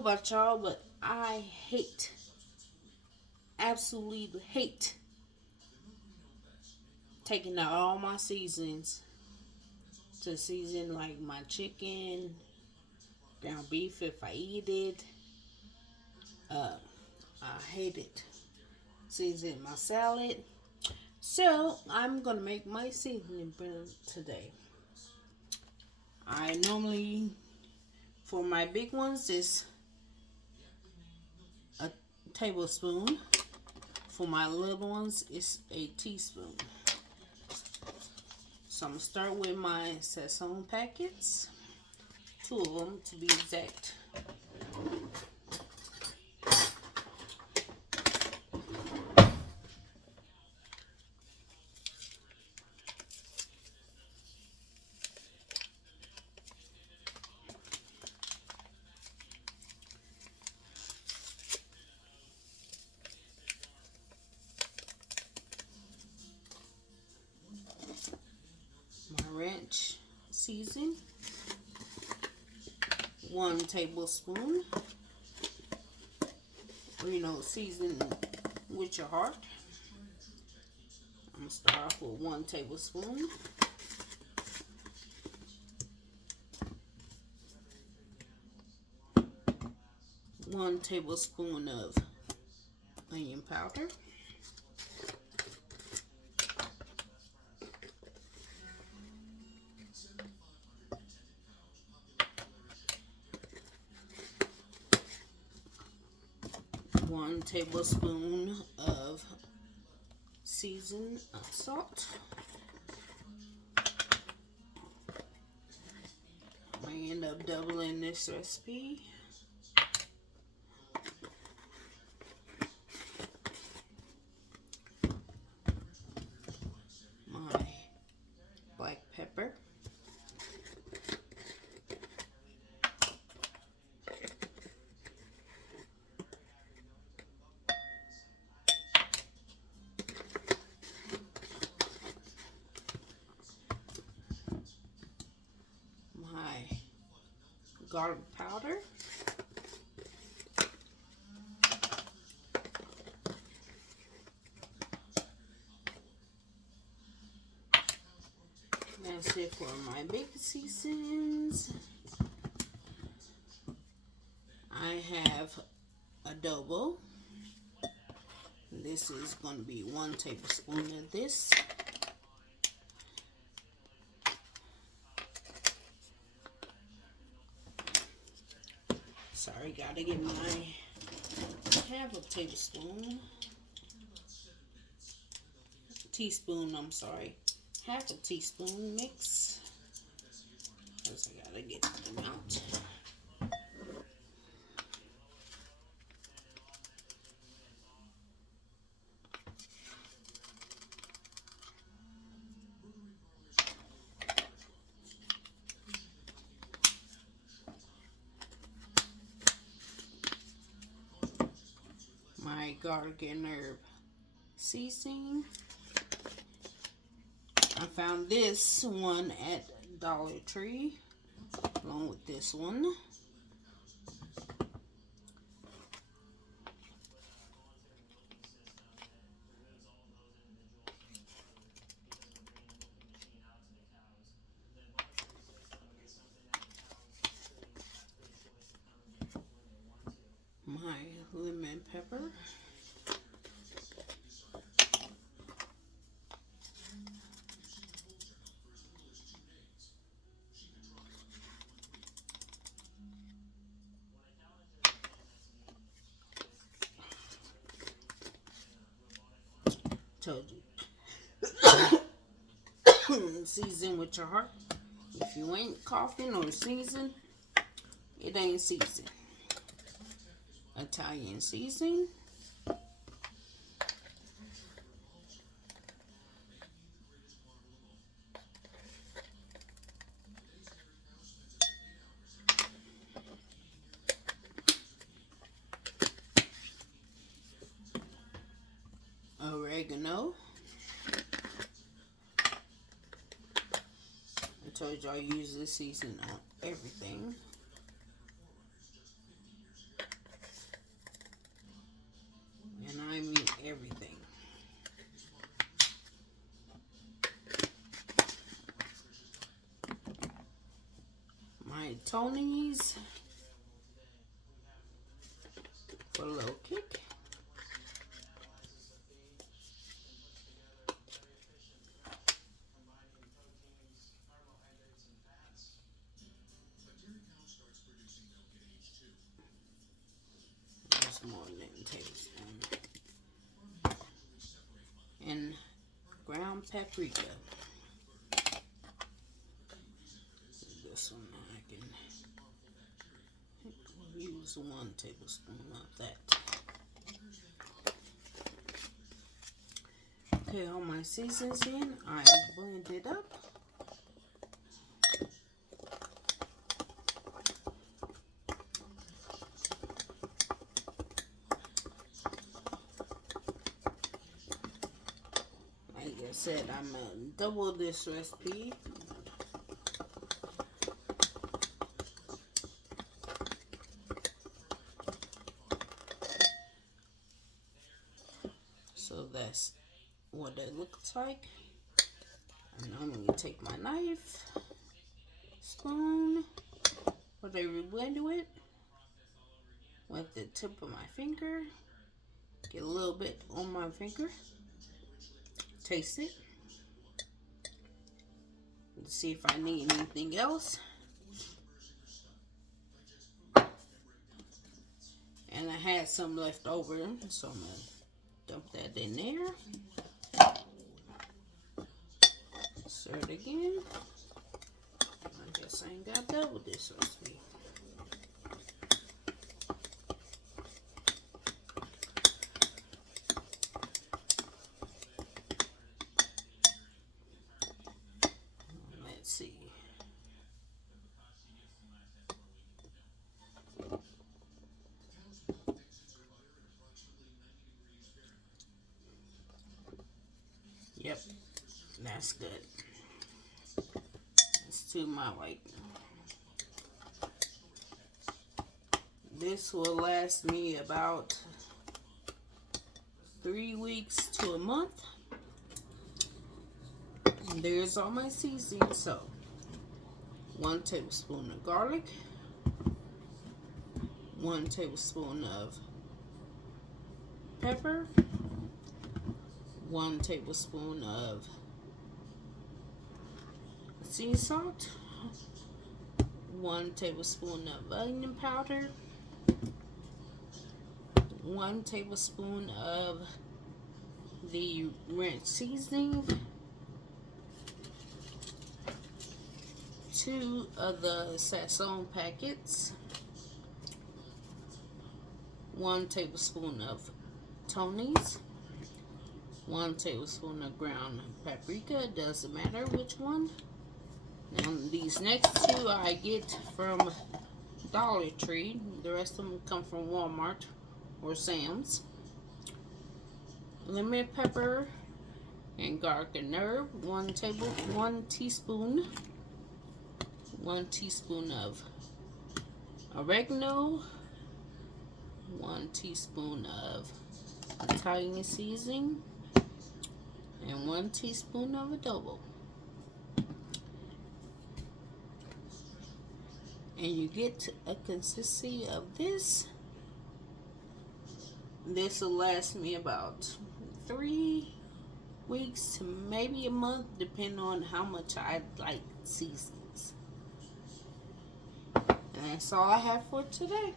about y'all, but I hate, absolutely hate taking out all my seasonings to season like my chicken, ground beef if I eat it. Uh, I hate it. Season my salad. So I'm gonna make my seasoning blend today. I normally, for my big ones, is a tablespoon. For my little ones, it's a teaspoon. So I'm gonna start with my sesame packets. 2 of them to be exact. My ranch season, 1 tablespoon. Or season with your heart. I'm gonna start off with 1 tablespoon. 1 tablespoon of onion powder. 1 tablespoon of seasoned salt. I end up doubling this recipe. My black pepper. My garlic powder. That's it for my big seasons. I have adobo. This is going to be 1 tablespoon of this. Sorry, gotta get my half a teaspoon, I'm sorry. Half a teaspoon mix. Because I gotta get them out. My garlic and herb seasoning. I found this one at Dollar Tree along with this one. My lemon pepper. Told you. Season with your heart. If you ain't coughing or season, it ain't seasoned. Italian seasoning. Oregano. I told you I use this season on everything. my Tony's for a little kick. There's more than a tablespoon. And ground paprika. This one I can use 1 tablespoon of that. Okay, all my seasons in. I blend it up. Like I said, I'm gonna double this recipe. So that's what it looks like. And I'm going to take my knife, spoon, whatever you blend it with the tip of my finger. Get a little bit on my finger. Taste it. Let's see if I need anything else. And I had some left over, so I'm going to dump that in there. Stir it again. I guess I ain't got double this recipe. Let's see. Yep, that's good. It's to my liking. This will last me about 3 weeks to a month. And there's all my seasonings. So 1 tablespoon of garlic, 1 tablespoon of pepper, 1 tablespoon of sea salt, 1 tablespoon of onion powder, 1 tablespoon of the ranch seasoning, 2 of the Sazon packets, 1 tablespoon of Tony's, 1 tablespoon of ground paprika. Doesn't matter which one. Now these next 2 I get from Dollar Tree. The rest of them come from Walmart or Sam's. Lemon pepper and garlic and herb. 1 teaspoon. 1 teaspoon of oregano. 1 teaspoon of Italian seasoning. And 1 teaspoon of adobo. And you get a consistency of this. This will last me about 3 weeks to maybe a month, depending on how much I like seasonings. And that's all I have for today.